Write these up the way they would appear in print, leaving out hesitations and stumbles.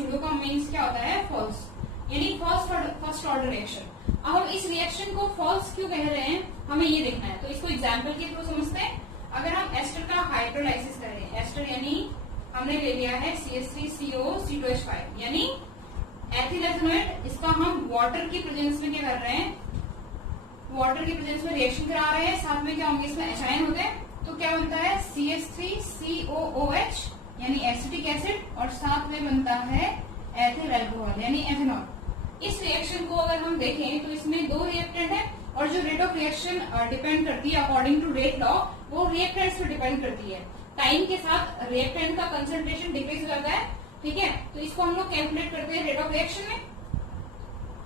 Pseudo का means क्या होता है, फॉल्स, यानी फर्स्ट ऑर्डर रिएक्शन। अब हम इस रिएक्शन को फॉल्स क्यों कह रहे हैं, हमें ये देखना है। तो इसको एग्जाम्पल के थ्रू समझते हैं। अगर हम एस्टर का हाइड्रोलाइसिस करें, एस्टर यानी हमने ले लिया है CH3CO C2H5 यानी एथिल एथेनॉइड, इसका हम वाटर की प्रेजेंस में क्या कर रहे हैं, वाटर की प्रेजेंस में रिएक्शन करा रहे हैं, साथ में क्या होंगे, इसमें एचायन होते हैं। तो क्या बनता है CH3COOH यानी एसिटिक एसिड, और साथ में बनता है एथिल अल्कोहल यानी एथेनॉल। इस रिएक्शन को अगर हम देखें तो इसमें दो रिएक्टेंट है, और जो रेट ऑफ रिएक्शन डिपेंड करती है अकॉर्डिंग टू रेट लॉ, वो रिएक्टेंट्स पे डिपेंड करती है। टाइम के साथ रिएक्टेंट का कंसंट्रेशन डिक्रीज हो जाता है, ठीक है। तो इसको हम लोग कैलकुलेट करते हैं रेट ऑफ रिएक्शन में।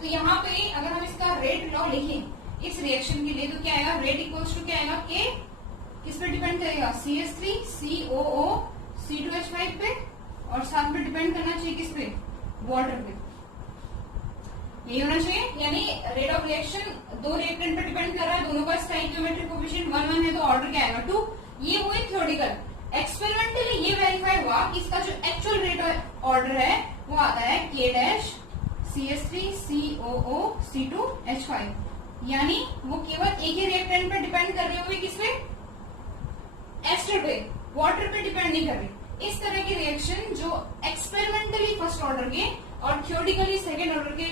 तो यहाँ पे अगर हम इसका रेट लॉ लिखें इस रिएक्शन के लिए, तो क्या आएगा, रेट इक्वल्स टू क्या आएगा, के किस पे डिपेंड करेगा, CH3COO C2H5 पे, और साथ में डिपेंड करना चाहिए किस पे, वाटर पे, यही होना चाहिए। यानी रेट ऑफ रिएक्शन दो रिएक्टेंट पे डिपेंड कर रहा है, दोनों का स्टोइकियोमेट्रिक कोएफिशिएंट 1 1 है, तो ऑर्डर क्या आएगा, 2। ये हुए थ्योरेटिकल। एक्सपेरिमेंटली ये वेरीफाई हुआ कि इसका जो एक्चुअल रेट ऑर्डर है वो आता है K' CH3COO C2H5, यानी वो केवल एक ही रिएक्टेंट पे डिपेंड कर रही होगी, किस पे, एस्टर पे, वाटर पे डिपेंड नहीं कर रही। इस तरह की रिएक्शन जो एक्सपेरिमेंटली फर्स्ट ऑर्डर के और थ्योरेटिकली सेकेंड ऑर्डर के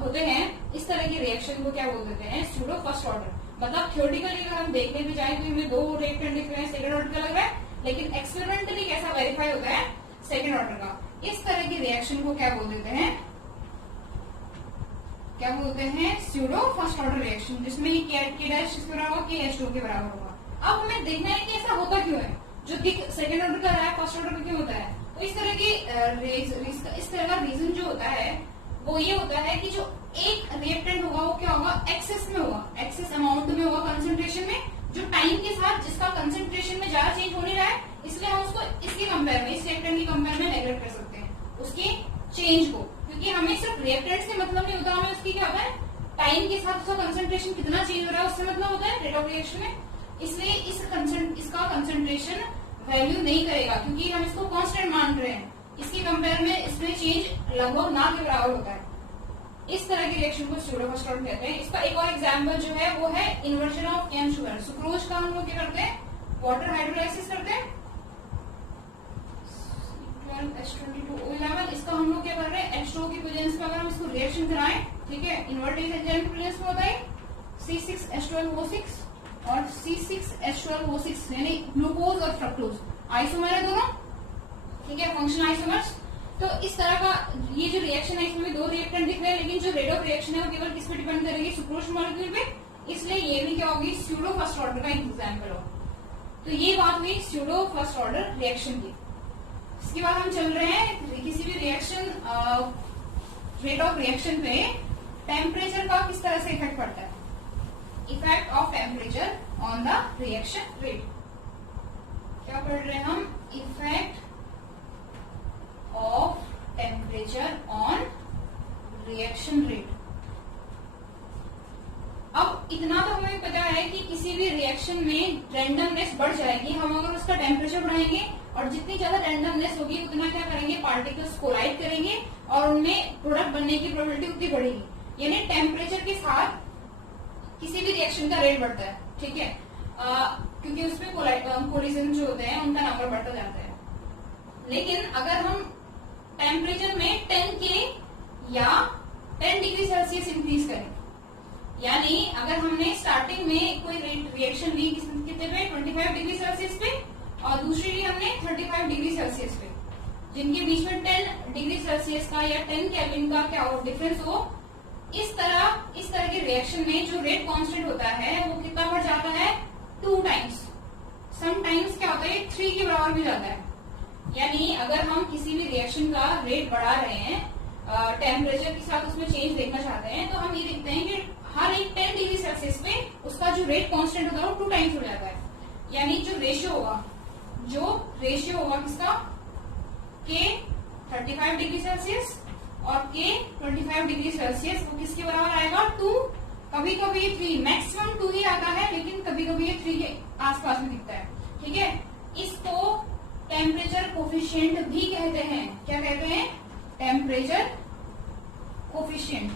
होते हैं, इस तरह की रिएक्शन को क्या बोल देते हैं, स्यूडो फर्स्ट ऑर्डर। मतलब थ्योरेटिकली अगर हम देखने भी जाए तो इनमें दो रिएक्टेंट दिख रहे हैं, सेकेंड ऑर्डर का लग रहा है, लेकिन एक्सपेरिमेंटली कैसा वेरीफाई होता है, सेकेंड ऑर्डर का। इस तरह की रिएक्शन को क्या बोल देते हैं, क्या बोलते हैं, स्यूडो फर्स्ट ऑर्डर रिएक्शन, जिसमें ये K' किसके बराबर होगा, KH2 के बराबर होगा। अब हमें देखना है कि ऐसा होता क्यों है, जो सेकेंड ऑर्डर का है फर्स्ट ऑर्डर का क्यों होता है। तो इस तरह की इस तरह का रीजन जो होता है वो ये होता है कि जो एक रिएक्टेंट होगा वो क्या होगा, एक्सेस में होगा, एक्सेस अमाउंट में होगा, कंसंट्रेशन में, जो टाइम के साथ जिसका कंसंट्रेशन में ज्यादा चेंज हो नहीं रहा है, इसलिए हम उसको इसके कंपेयर में, इस रिएक्टेंट के कंपेयर में नेगलेक्ट कर सकते हैं उसके चेंज को, क्योंकि हमें सिर्फ रिएक्टेंट से मतलब नहीं होता, हमें उसकी क्या होता है, टाइम के साथ उसका कंसंट्रेशन कितना चेंज हो रहा है उससे मतलब होता है रेट ऑफ रिएक्शन में। इसलिए इसका कंसंट्रेशन वैल्यू नहीं करेगा, क्योंकि हम इसको कांस्टेंट मान रहे हैं, इसके कंपेयर में इसमें चेंज लगभग ना के बराबर होता है। इस तरह की रिएक्शन को स्यूडो फर्स्ट ऑर्डर कहते हैं। इसका एक और एग्जांपल जो है वो है inversion of cane sugar. Sucrose का हम लोग क्या करते हैं, वाटर हाइड्रोलाइसिस करते हैं, 12H22O11, इसका हम लोग क्या कर रहे हैं, H2O की प्रेजेंस में अगर हम इसको रिएक्शन कराएं, ठीक है, इन्वर्टेड एजेंट की प्रेजेंस में होता है C6H12O6 और C6H12O6 यानी ग्लूकोज और फ्रक्टोज, आइसोमर है दोनों, ठीक है, फंक्शनल आइसोमर्स। तो इस तरह का ये जो रिएक्शन है, इसमें भी दो रिएक्टेंट दिख रहे हैं, लेकिन जो रेट ऑफ रिएक्शन है वो केवल किस पे डिपेंड करेगी, सुक्रोज मॉलिक्यूल पे, इसलिए ये भी क्या होगी, स्यूडो फर्स्ट ऑर्डर का एग्जाम्पल हो। तो ये बात हुई स्यूडो फर्स्ट ऑर्डर रिएक्शन की। इसके बाद हम चल रहे हैं किसी भी रिएक्शन रेट ऑफ रिएक्शन पे टेम्परेचर का किस तरह से इफेक्ट पड़ता है, effect of temperature on the reaction rate. क्या पढ़ रहे हैं हम, effect of temperature on reaction rate. अब इतना तो हमें पता है कि किसी भी रिएक्शन में रैंडमनेस बढ़ जाएगी, हम अगर उसका टेम्परेचर बढ़ाएंगे और जितनी ज्यादा रैंडमनेस होगी उतना क्या करेंगे, पार्टिकल्स कोलाइड करेंगे और उनमें प्रोडक्ट बनने की प्रोबेबिलिटी उतनी बढ़ेगी। यानी टेम्परेचर के साथ किसी भी रिएक्शन का रेट बढ़ता है, ठीक है, क्योंकि उसमें कोलिजन जो होते हैं उनका नंबर बढ़ता जाता है। लेकिन अगर हम टेम्परेचर में 10K या 10 डिग्री सेल्सियस इंक्रीज करें, यानी अगर हमने स्टार्टिंग में कोई रिएक्शन ली कितने पे, 25 डिग्री सेल्सियस पे, और दूसरी ली हमने 35 डिग्री सेल्सियस पे, जिनके बीच में 10 डिग्री सेल्सियस का या 10 केल्विन का क्या हो डिफरेंस हो, इस तरह के रिएक्शन में जो रेट कांस्टेंट होता है वो कितना बढ़ जाता है, 2 टाइम्स, समटाइम्स क्या होता है 3 के बराबर भी जाता है। यानी अगर हम किसी भी रिएक्शन का रेट बढ़ा रहे हैं, टेम्परेचर के साथ उसमें चेंज देखना चाहते हैं, तो हम ये देखते हैं कि हर एक 10 डिग्री सेल्सियस पे उसका जो रेट कांस्टेंट होता है वो 2 टाइम्स हो जाता है। यानी जो रेशियो होगा किसका, K 35 डिग्री सेल्सियस और K 25 डिग्री सेल्सियस, वो किसके बराबर आएगा, 2, कभी कभी ये 3, मैक्सिमम 2 ही आता है, लेकिन कभी कभी ये 3 के आसपास में दिखता है, ठीक है। इसको टेम्परेचर कोफिशिएंट भी कहते हैं, क्या कहते हैं, टेम्परेचर कोफिशिएंट।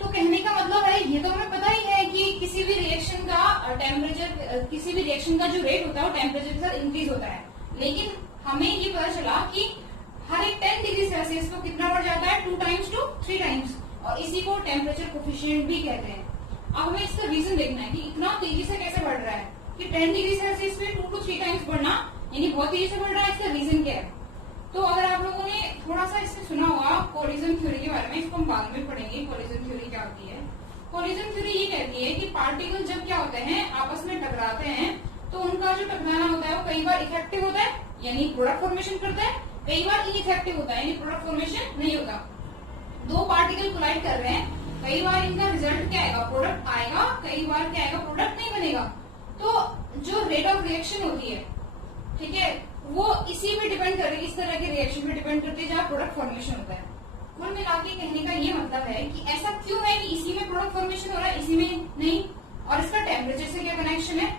तो कहने का मतलब है, ये तो हमें पता ही है कि किसी भी रिएक्शन का टेम्परेचर, किसी भी रिएक्शन का जो रेट होता है वो टेम्परेचर के साथ इंक्रीज होता है, लेकिन हमें ये पता चला कि हर एक 10 डिग्री सेल्सियस को कितना बढ़ जाता है, 2 टाइम्स टू 3 टाइम्स, और इसी को टेम्परेचर कोफिशिएंट भी कहते हैं। अब हमें इसका रीजन देखना है कि इतना तेजी से कैसे बढ़ रहा है, कि 10 डिग्री सेल्सियस पे 2 to 3 टाइम्स बढ़ना यानी बहुत तेजी से बढ़ रहा है। इसका रीजन क्या है? तो अगर आप लोगों ने थोड़ा सा इससे सुना होगा कोलिजन थ्योरी के बारे में, इसको हम बाद में पढ़ेंगे कोलिजन थ्योरी क्या होती है। कोलिजन थ्योरी ये कहती है कि पार्टिकल जब क्या होते हैं, आपस में टकराते हैं, तो उनका जो टकराना होता है वो कई बार इफेक्टिव होता है यानी प्रोडक्ट फॉर्मेशन करता है, कई बार इनइफेक्टिव होता है यानी प्रोडक्ट फॉर्मेशन नहीं होता। दो पार्टिकल कोलाइड कर रहे हैं, कई बार इनका रिजल्ट क्या आएगा, प्रोडक्ट आएगा, कई बार क्या आएगा, प्रोडक्ट नहीं बनेगा। तो जो रेट ऑफ रिएक्शन होती है, ठीक है, वो इसी पे डिपेंड कर रही है, इस तरह के रिएक्शन पे डिपेंड करती है जहाँ प्रोडक्ट फॉर्मेशन होता है। कुल मिला के कहने का ये मतलब है कि ऐसा क्यों है कि इसी में प्रोडक्ट फॉर्मेशन हो रहा है, इसी में नहीं, और इसका टेम्परेचर से क्या कनेक्शन है,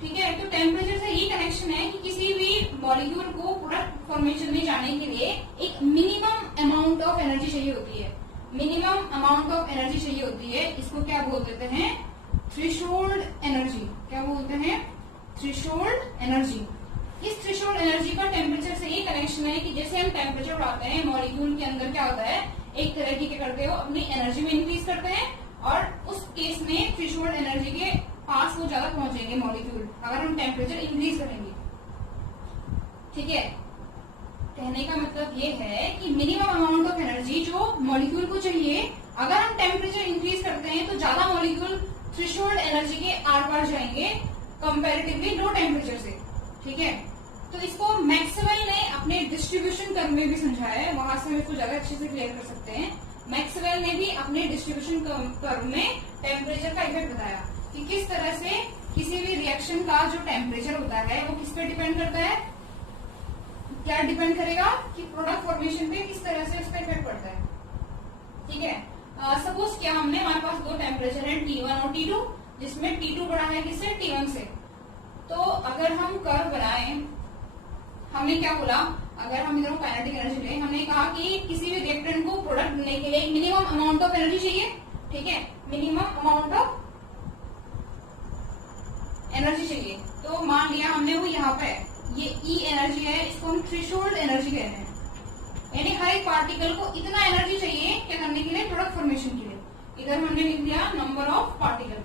ठीक है। तो टेम्परेचर से ये कनेक्शन है कि किसी भी मॉलिक्यूल को प्रोडक्ट फॉर्मेशन में जाने के लिए एक मिनिमम अमाउंट ऑफ एनर्जी चाहिए होती है, मिनिमम अमाउंट ऑफ एनर्जी चाहिए होती है। इसको क्या बोल देते हैं, थ्रेशोल्ड एनर्जी। क्या बोलते हैं, थ्रेशोल्ड एनर्जी। इस थ्रेशोल्ड एनर्जी का टेम्परेचर से ये कनेक्शन है कि जैसे हम टेम्परेचर बढ़ाते हैं, मॉलिक्यूल के अंदर क्या होता है, एक तरह की क्या करते हो, अपनी एनर्जी में इंक्रीज करते हैं, और उस केस में थ्रेशोल्ड एनर्जी के पास वो ज्यादा पहुंचेंगे मॉलिक्यूल अगर हम टेम्परेचर इंक्रीज करेंगे, ठीक है। कहने का मतलब ये है कि मिनिमम अमाउंट ऑफ एनर्जी जो मॉलिक्यूल को चाहिए, अगर हम टेम्परेचर इंक्रीज करते हैं तो ज्यादा मॉलिक्यूल थ्रेशोल्ड एनर्जी के आर पार जाएंगे कंपैरेटिवली लो टेम्परेचर से, ठीक है। तो इसको मैक्सवेल ने अपने डिस्ट्रीब्यूशन कर्व में भी समझाया है, वहां से हम इसको ज्यादा अच्छे से क्लियर कर सकते हैं। मैक्सवेल ने भी अपने डिस्ट्रीब्यूशन कर्व में टेम्परेचर का इफेक्ट बताया कि किस तरह से किसी भी रिएक्शन का जो टेम्परेचर होता है वो किस पे डिपेंड करता है, क्या डिपेंड करेगा कि प्रोडक्ट फॉर्मेशन पे किस तरह से उसका इफेक्ट पड़ता है, ठीक है। सपोज क्या हमने, हमारे पास दो टेम्परेचर है T1 और T2, जिसमें T2 बड़ा है किससे, T1 से। तो अगर हम कर्व बनाए, हमने क्या बोला, अगर हम इधर काइनेटिक एनर्जी ले, हमने कहा कि किसी भी रिएक्टेंट को प्रोडक्ट बनने के लिए मिनिमम अमाउंट ऑफ एनर्जी चाहिए, ठीक है, मिनिमम अमाउंट ऑफ एनर्जी चाहिए। तो मान लिया हमने वो यहाँ पे ये E एनर्जी है, इसको हम थ्रेशोल्ड एनर्जी कहते हैं, यानी हर एक पार्टिकल को इतना एनर्जी चाहिए क्या करने के लिए, प्रोडक्ट फॉर्मेशन के लिए। इधर हमने लिख दिया नंबर ऑफ पार्टिकल।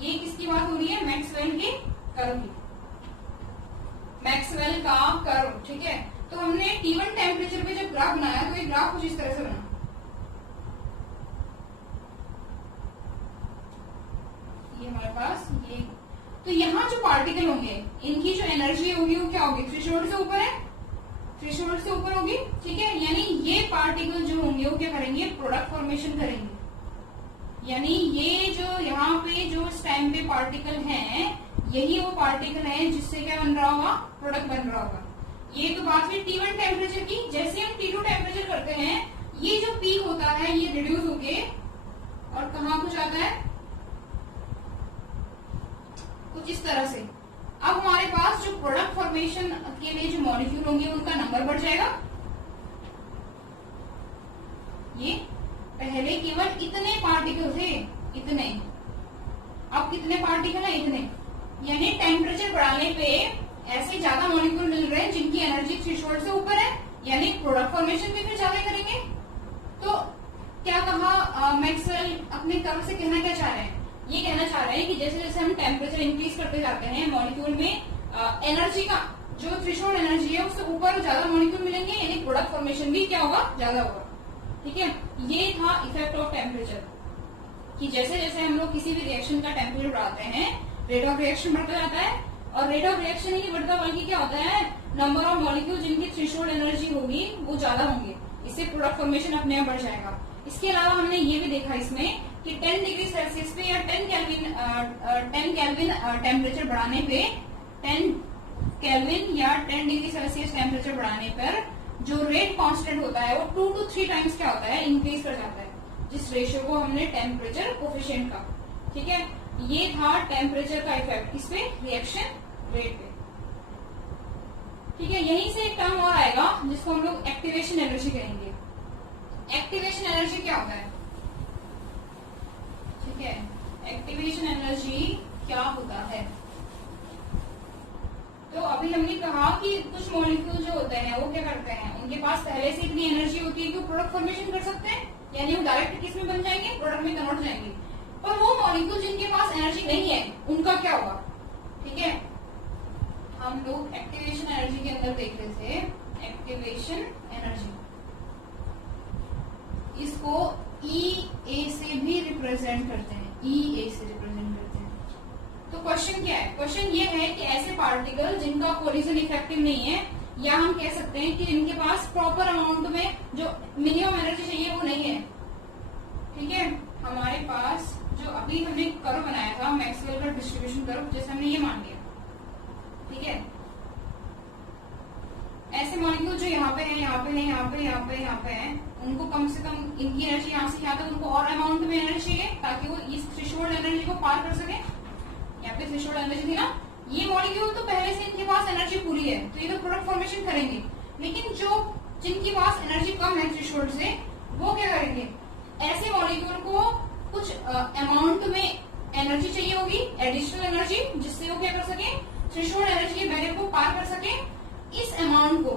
ये किसकी बात हो रही है, मैक्सवेल के कर्व की, मैक्सवेल का कर्व, ठीक है। तो हमने T1 टेम्परेचर पे जब ग्राफ बनाया तो ये ग्राफ कुछ इस तरह से बना, ये हमारे पास ये। तो यहाँ जो पार्टिकल होंगे इनकी जो एनर्जी होगी वो क्या होगी, थ्रेशोल्ड से ऊपर है, थ्रेशोल्ड से ऊपर होगी, ठीक है। यानी ये पार्टिकल जो होंगे वो क्या करेंगे, प्रोडक्ट फॉर्मेशन करेंगे। यानी ये जो यहाँ पे जो इस टाइम पे पार्टिकल हैं, यही वो पार्टिकल है जिससे क्या बन रहा होगा, प्रोडक्ट बन रहा होगा। ये तो बात हुई T1 टेम्परेचर की। जैसे हम T2 टेम्परेचर करते हैं, ये जो पीक होता है ये रिड्यूस होके और कहाँ को जाता है, कुछ इस तरह से। अब हमारे पास जो प्रोडक्ट फॉर्मेशन के लिए जो मॉलिक्यूल होंगे उनका नंबर बढ़ जाएगा। ये पहले केवल इतने पार्टिकल थे, इतने, अब कितने पार्टिकल है, इतने। यानी टेम्परेचर बढ़ाने पे ऐसे ज्यादा मॉलिक्यूल मिल रहे हैं जिनकी एनर्जी थ्रेशोल्ड से ऊपर है, यानी प्रोडक्ट फॉर्मेशन भी फिर ज्यादा करेंगे। तो क्या कहा मैक्सवेल अपने कर्व से, कहना क्या चाह रहे हैं, ये कहना चाह रहे हैं कि जैसे जैसे हम टेम्परेचर इंक्रीज करते जाते हैं, मॉलिक्यूल में एनर्जी का जो थ्रेशोल्ड एनर्जी है उससे ऊपर ज्यादा मॉलिक्यूल मिलेंगे, यानी प्रोडक्ट फॉर्मेशन भी क्या होगा, ज्यादा होगा, ठीक है। ये था इफेक्ट ऑफ टेम्परेचर, कि जैसे जैसे हम लोग किसी भी रिएक्शन का टेम्परेचर बढ़ाते हैं, रेट ऑफ रिएक्शन बढ़ता जाता है, और रेट ऑफ रिएक्शन ही बढ़ता बल्कि क्या होता है, नंबर ऑफ मॉलिक्यूल जिनकी थ्रेशोल्ड एनर्जी होगी वो ज्यादा होंगे, इससे प्रोडक्ट फॉर्मेशन अपने आप बढ़ जाएगा। इसके अलावा हमने ये भी देखा इसमें कि 10 डिग्री सेल्सियस पे या 10 केल्विन टेम्परेचर बढ़ाने पे, 10 केल्विन या 10 डिग्री सेल्सियस टेम्परेचर बढ़ाने पर जो रेट कांस्टेंट होता है वो 2 to 3 टाइम्स क्या होता है, इंक्रीज कर जाता है, जिस रेशियो को हमने टेम्परेचर कोफिशिएंट का, ठीक है। ये था टेम्परेचर का इफेक्ट इस पे, रिएक्शन रेट पे, ठीक है। यहीं से एक टर्म और आएगा जिस इसको हम लोग एक्टिवेशन एनर्जी कहेंगे। एक्टिवेशन एनर्जी क्या होता है, ठीक है, एक्टिवेशन एनर्जी क्या होता है। तो अभी हमने कहा कि कुछ मॉलिक्यूल जो होते हैं वो क्या करते हैं, उनके पास पहले से इतनी एनर्जी होती है कि वो प्रोडक्ट फॉर्मेशन कर सकते हैं, यानी वो डायरेक्ट किस में बन जाएंगे, प्रोडक्ट में कन्वर्ट जाएंगे। पर वो मॉलिक्यूल जिनके पास एनर्जी नहीं है उनका क्या होगा, ठीक है। हम लोग एक्टिवेशन एनर्जी के अंदर देख रहे थे, एक्टिवेशन एनर्जी, इसको E से भी रिप्रेजेंट करते हैं, E से रिप्रेजेंट करते हैं। तो क्वेश्चन क्या है, क्वेश्चन ये है कि ऐसे पार्टिकल जिनका कोलिजन इफेक्टिव नहीं है, या हम कह सकते हैं कि जिनके पास प्रॉपर अमाउंट में जो मिनिमम एनर्जी चाहिए वो नहीं है, ठीक है। हमारे पास जो अभी हमने कर्व बनाया था, मैक्सवेल का डिस्ट्रीब्यूशन कर्व, जैसे हमने ये मान लिया, ठीक है। ऐसे मॉलिक्यूल जो यहाँ पे है, यहाँ पे है, यहाँ पे, यहाँ पे, यहाँ पे है, उनको कम से कम इनकी एनर्जी यहाँ से यहाँ तक उनको और अमाउंट में एनर्जी चाहिए ताकि वो इस थ्रेशोल्ड एनर्जी को पार कर सके। यहाँ पे थ्रेशोल्ड एनर्जी थी ना, ये मॉलिक्यूल तो पहले से इनके पास एनर्जी पूरी है तो ये तो प्रोडक्ट फॉर्मेशन करेंगे, लेकिन जो जिनके पास एनर्जी कम है थ्रेशोल्ड से, वो क्या करेंगे, ऐसे मॉलिक्यूल को कुछ अमाउंट में एनर्जी चाहिए होगी, एडिशनल एनर्जी, जिससे वो क्या कर सके, थ्रेशोल्ड एनर्जी के बैरियर को पार कर सके। इस अमाउंट को,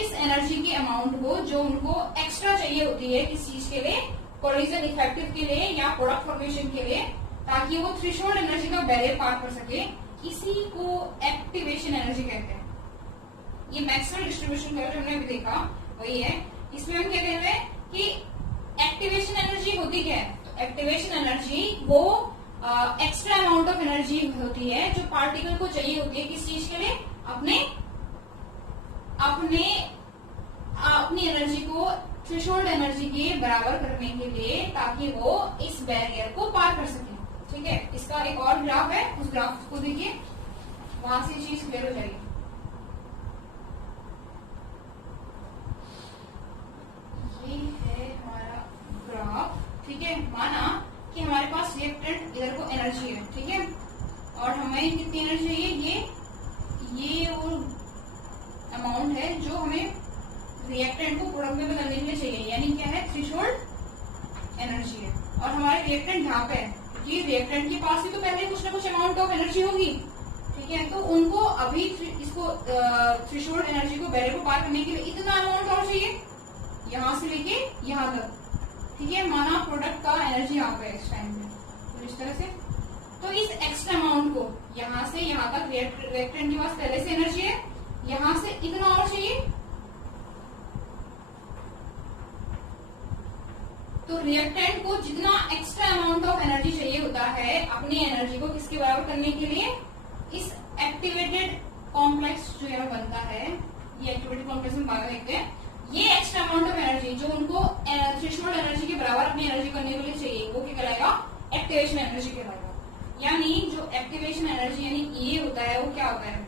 इस एनर्जी के अमाउंट को जो उनको एक्स्ट्रा चाहिए होती है किस चीज के लिए, कोलिजन इफेक्टिव के लिए या प्रोडक्ट फॉर्मेशन के लिए, ताकि वो थ्रेशोल्ड एनर्जी का बैरियर पार कर सके, इसी को एक्टिवेशन एनर्जी कहते हैं। ये मैक्सवेल डिस्ट्रीब्यूशन कर्व जो हमने अभी देखा वही है। इसमें हम क्या कहते हैं कि एक्टिवेशन एनर्जी होती क्या है, तो एक्टिवेशन एनर्जी वो एक्स्ट्रा अमाउंट ऑफ एनर्जी होती है जो पार्टिकल को चाहिए होती है किस चीज के लिए, अपनी एनर्जी को थ्रेशोल्ड एनर्जी के बराबर करने के लिए, ताकि वो इस बैरियर को पार कर सके, ठीक है। इसका एक और ग्राफ है, उस ग्राफ को देखिए, वहां से चीज क्लियर हो जाएगी। ये है हमारा ग्राफ, ठीक है। माना कि हमारे पास रिएक्टेंट इधर को एनर्जी है, ठीक है, और हमें कितनी एनर्जी चाहिए, ये वो अमाउंट है जो हमें रिएक्टेंट को प्रोडक्ट में बदलने के लिए चाहिए, यानी क्या है, थ्रेशोल्ड एनर्जी है। और हमारे रिएक्टेंट यहाँ पे है, क्योंकि रिएक्टेंट के पास भी तो पहले कुछ ना कुछ अमाउंट ऑफ एनर्जी होगी, ठीक है। तो उनको अभी इसको थ्रेशोल्ड एनर्जी को बैरियर को पार करने के लिए इतना अमाउंट और चाहिए, यहाँ से लेके यहाँ तक, ठीक है। माना प्रोडक्ट का एनर्जी यहाँ पे इस टाइम पे, तो इस तरह से, तो इस एक्स्ट्रा अमाउंट को यहाँ से यहाँ तक रिएक्टेंट के पास पहले से एनर्जी है, यहाँ से इतना और चाहिए, तो रिएक्टेंट को जितना एक्स्ट्रा अमाउंट ऑफ एनर्जी चाहिए होता है अपनी एनर्जी को किसके बराबर करने के लिए, इस एक्टिवेटेड कॉम्प्लेक्स जो यहाँ बनता है, ये एक्टिवेटेड कॉम्प्लेक्स में बाहर देखते हैं, ये एक्स्ट्रा अमाउंट ऑफ एनर्जी जो उनको थ्रेशोल्ड एनर्जी के बराबर अपनी एनर्जी करने के लिए चाहिए, वो क्या कहलाएगा, एक्टिवेशन एनर्जी कहलाएगा। यानी जो एक्टिवेशन एनर्जी यानी ये होता है, वो क्या होता है,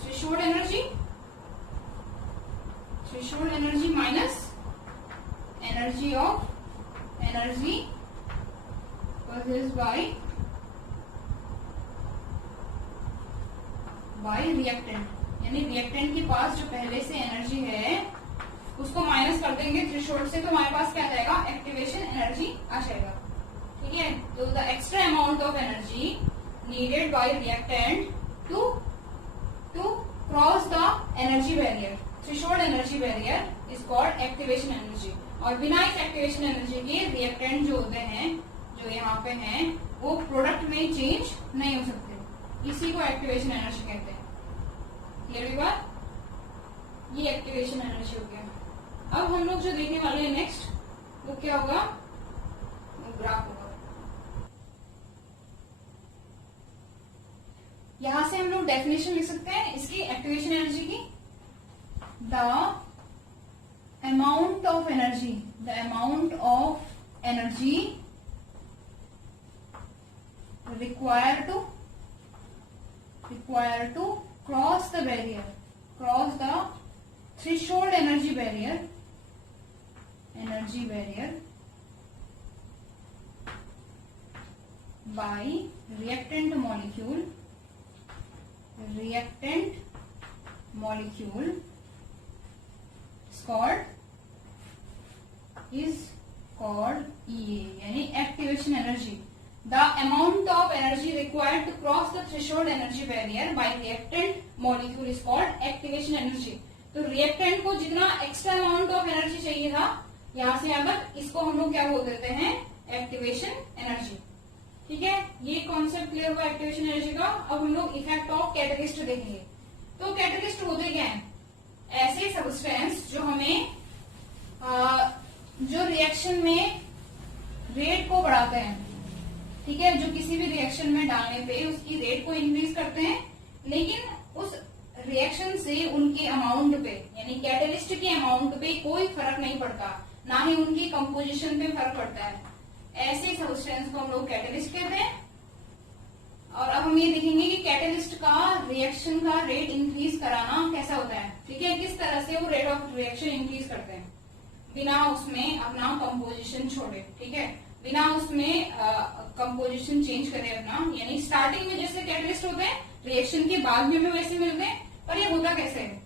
threshold energy minus energy of energy by reactant, यानी रिएक्टेंट के पास जो पहले से एनर्जी है उसको माइनस कर देंगे थ्रेशोल्ड से, तो हमारे पास क्या आ जाएगा, एक्टिवेशन एनर्जी आ जाएगा, ठीक है। तो the extra amount of energy needed by reactant to cross the energy barrier, threshold energy barrier is called activation energy. और बिना इस एक्टिवेशन एनर्जी के रिएक्टेंट जो होते हैं, जो यहाँ पे हैं, वो प्रोडक्ट में चेंज नहीं हो सकते, इसी को एक्टिवेशन एनर्जी कहते हैं। क्लियर बात, ये एक्टिवेशन एनर्जी हो गया। अब हम लोग जो देखने वाले हैं नेक्स्ट, वो क्या होगा, वो ग्राफ होगा। यहां से हम लोग डेफिनेशन लिख सकते हैं इसकी एक्टिवेशन एनर्जी की, the amount of energy required to cross the threshold energy barrier by reactant molecule called EA, यानी activation energy. The amount of energy required to cross the threshold energy barrier by reactant molecule is called activation energy. तो reactant को जितना extra amount of energy चाहिए था यहाँ से यहाँ तक, इसको हम लोग क्या बोल देते हैं, एक्टिवेशन एनर्जी. ठीक है, ये कॉन्सेप्ट क्लियर हुआ एक्टिवेशन एनर्जी का. अब हम लोग इफेक्ट ऑफ कैटलिस्ट देखेंगे. तो कैटलिस्ट होते क्या है, ऐसे सब्सटेंस जो हमें जो रिएक्शन में रेट को बढ़ाते हैं. ठीक है, जो किसी भी रिएक्शन में डालने पे उसकी रेट को इंक्रीज करते हैं, लेकिन उस रिएक्शन से उनके अमाउंट पे यानी कैटलिस्ट के अमाउंट पे कोई फर्क नहीं पड़ता, ना ही उनकी कंपोजिशन पे फर्क पड़ता है. ऐसे सब्सटेंस को हम लोग कैटलिस्ट कहते हैं. और अब हम ये देखेंगे कि कैटलिस्ट का रिएक्शन का रेट इंक्रीज कराना कैसा होता है. ठीक है, किस तरह से वो रेट ऑफ रिएक्शन इंक्रीज करते हैं बिना उसमें अपना कंपोजिशन छोड़े. ठीक है, बिना उसमें कंपोजिशन चेंज करे अपना. यानी स्टार्टिंग में जैसे कैटलिस्ट होते हैं, रिएक्शन के बाद में भी वैसे मिलते हैं. पर ये होता कैसे है,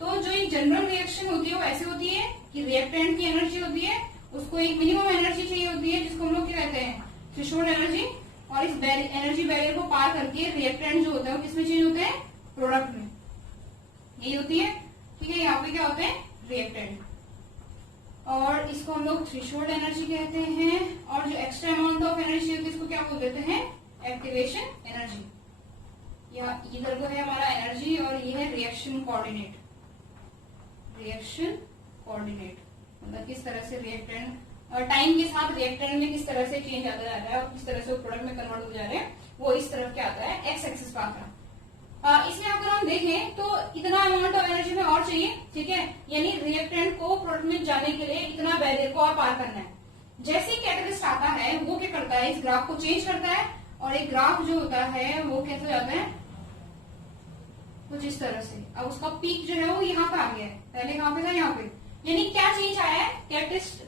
तो जो एक जनरल रिएक्शन होती है वो ऐसी होती है कि रिएक्टेंट की एनर्जी होती है, उसको एक मिनिमम एनर्जी चाहिए होती है जिसको हम लोग क्या कहते हैं, थ्रेशोल्ड एनर्जी. और इस एनर्जी बैरियर को पार करके रिएक्टेंट जो होता है वो किसमें चेंज होते हैं, प्रोडक्ट में. यही होती है. ठीक है, यहाँ पे क्या होते हैं, रिएक्टेंट. और इसको हम लोग थ्रेशोल्ड एनर्जी कहते हैं. और जो एक्स्ट्रा अमाउंट ऑफ एनर्जी होती है इसको क्या बोल देते हैं, एक्टिवेशन एनर्जी. या इधर को है हमारा एनर्जी और ये है रिएक्शन कोऑर्डिनेट. रिएक्शन कोऑर्डिनेट मतलब किस तरह से रिएक्टेंट टाइम के साथ रिएक्टेंट में किस तरह से चेंज आता जाता है और किस तरह से वो प्रोडक्ट में कन्वर्ट हो जा रहे हैं, वो इस तरफ क्या आता है, एक्स एक्सिस का आता है. इसमें अगर हम देखें तो इतना अमाउंट ऑफ एनर्जी में और चाहिए. ठीक है, यानी रिएक्टेंट को प्रोडक्ट में जाने के लिए इतना बैरियर को और पार करना है. जैसे कैटलिस्ट आता है वो क्या करता है, इस ग्राफ को चेंज करता है. और एक ग्राफ जो होता है वो कैसे जाता है, कुछ इस तरह से. अब उसका पीक जो है वो यहाँ पे आ गया है, पहले कहाँ पे था, यहाँ पे. यानी क्या चेंज आया है,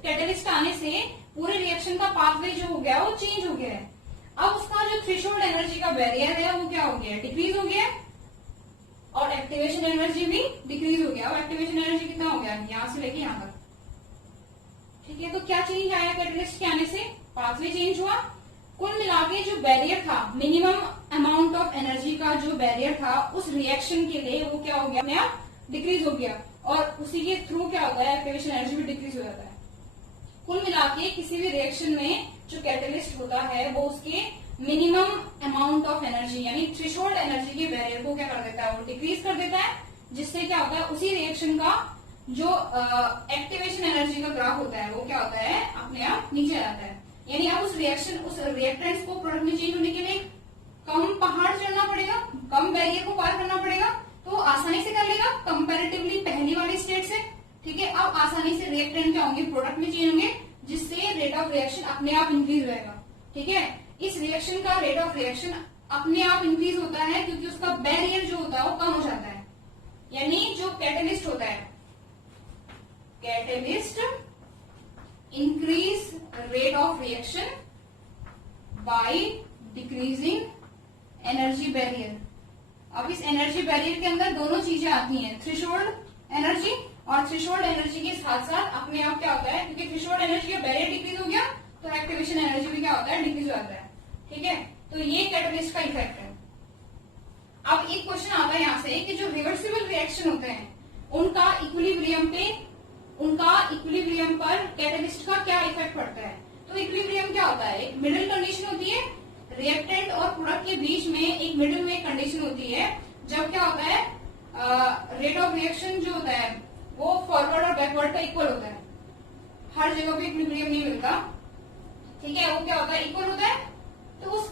कैटलिस्ट आने से पूरे रिएक्शन का पाथवे जो हो गया वो चेंज हो गया है. अब उसका जो थ्रेशोल्ड एनर्जी का बैरियर है वो क्या हो गया, डिक्रीज हो गया. और एक्टिवेशन एनर्जी भी डिक्रीज हो गया. और एक्टिवेशन एनर्जी कितना हो गया, यहाँ से लेके यहाँ तक. ठीक है, तो क्या चेंज आया कैटलिस्ट के आने से, पाथवे चेंज हुआ. कुल मिलाके जो बैरियर था, मिनिमम अमाउंट ऑफ एनर्जी का जो बैरियर था उस रिएक्शन के लिए वो क्या हो गया, अपने आप डिक्रीज हो गया. और उसी के थ्रू क्या होता है, एक्टिवेशन एनर्जी भी डिक्रीज हो जाता है. कुल मिलाके किसी भी रिएक्शन में जो कैटलिस्ट होता है वो उसके मिनिमम अमाउंट ऑफ एनर्जी यानी थ्रेशोल्ड एनर्जी के बैरियर को क्या कर देता है, वो डिक्रीज कर देता है. जिससे क्या होता है, उसी रिएक्शन का जो एक्टिवेशन एनर्जी का ग्राफ होता है वो क्या होता है, अपने आप नीचे आता है. यानी अब उस रिएक्टेंट्स को प्रोडक्ट में चेंज होने के लिए कम पहाड़ चढ़ना पड़ेगा, कम बैरियर को पार करना पड़ेगा. तो आसानी से कर लेगा कंपैरेटिवली पहली वाली स्टेट से. ठीक है, अब आसानी से रिएक्टेंट क्या होंगे, प्रोडक्ट में चेंज होंगे, जिससे रेट ऑफ रिएक्शन अपने आप इंक्रीज रहेगा. ठीक है, इस रिएक्शन का रेट ऑफ रिएक्शन अपने आप इंक्रीज होता है क्योंकि उसका बैरियर जो होता है वो कम हो जाता है. यानी जो कैटलिस्ट होता है, catalyst increase rate of reaction by decreasing energy barrier. अब इस एनर्जी बैरियर के अंदर दोनों चीजें आती हैं, थ्रेशोल्ड एनर्जी. और थ्रेशोल्ड एनर्जी के साथ साथ अपने आप क्या होता है, क्योंकि थ्रेशोल्ड एनर्जी का बैरियर डिक्रीज हो गया तो एक्टिवेशन एनर्जी भी क्या होता है, डिक्रीज हो जाता है. ठीक है, तो ये कैटलिस्ट का इफेक्ट है. अब एक क्वेश्चन आता है यहाँ से कि जो रिवर्सिबल रिएक्शन होते हैं उनका इक्विलिब्रियम पर कैटलिस्ट का क्या इफेक्ट पड़ता है. तो इक्विलिब्रियम क्या होता है, एक मिडिल कंडीशन होती है. रिएक्टेंट और प्रोडक्ट के बीच में एक मिडिल में कंडीशन होती है जब क्या होता है, रेट ऑफ रिएक्शन जो होता है वो फॉरवर्ड और बैकवर्ड का इक्वल होता है. हर जगह पे इक्विलिब्रियम नहीं मिलता. ठीक है, वो क्या होता है, इक्वल होता है. तो उस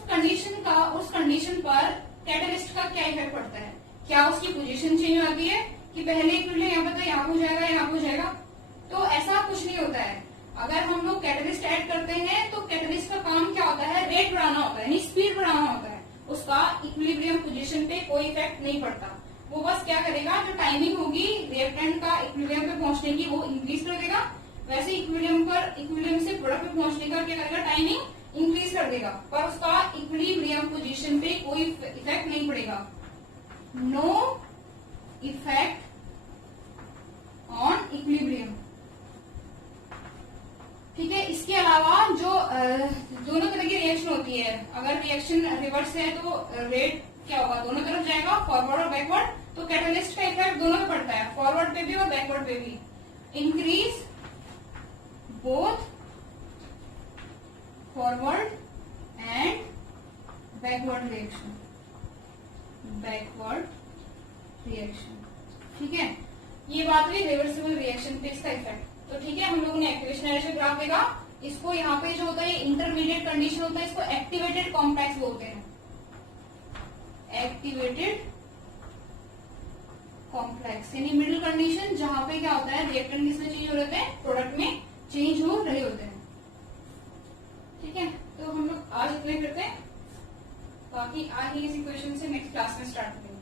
कंडीशन पर कैटलिस्ट का क्या इफेक्ट पड़ता है, क्या उसकी पोजीशन चेंज हो जाती है कि पहले इक्विलिब्रियम यहाँ पे था, यहाँ हो जाएगा, यहाँ हो जाएगा. तो ऐसा कुछ नहीं होता है. अगर हम लोग कैटलिस्ट ऐड करते हैं तो कैटलिस्ट का काम क्या होता है, रेट बढ़ाना होता है, यानी स्पीड बढ़ाना होता है. उसका इक्विलिब्रियम पोजीशन पे कोई इफेक्ट नहीं पड़ता. वो बस क्या करेगा, जो टाइमिंग होगी रिएक्टेंट का इक्विलिब्रियम पे पहुंचने की वो इंक्रीज कर देगा. वैसे इक्विलिब्रियम से प्रोडक्ट पे पहुंचने का क्या करेगा, टाइमिंग इंक्रीज कर देगा. पर उसका इक्विलिब्रियम पोजीशन पे कोई इफेक्ट नहीं पड़ेगा. No effect on equilibrium. अलावा जो दोनों तरह की रिएक्शन होती है, अगर रिएक्शन रिवर्स है तो रेट क्या होगा, दोनों तरफ जाएगा, फॉरवर्ड और बैकवर्ड। तो कैटलिस्ट का इफेक्ट दोनों पे पड़ता है, फॉरवर्ड पे भी और बैकवर्ड पे भी। Increase both forward and backward reaction, ठीक है। ये बात हुई रिवर्सिबल रिएक्शन पे इसका इफेक्ट। तो ठीक है, हम लोगों ने एक्टिवेशन एनर्जी ग्राफ देखा। इसको यहाँ पे जो होता है इंटरमीडिएट कंडीशन होता है, इसको एक्टिवेटेड कॉम्प्लेक्स बोलते हैं, एक्टिवेटेड कॉम्प्लेक्स यानी मिडिल कंडीशन, जहां पे क्या होता है रिएक्टेंट किसमें चेंज हो रहे हैं, प्रोडक्ट में चेंज हो रहे होते हैं। ठीक है, तो हम लोग आज इतने करते हैं, बाकी आगे किसी क्वेश्चन से नेक्स्ट क्लास में स्टार्ट करेंगे।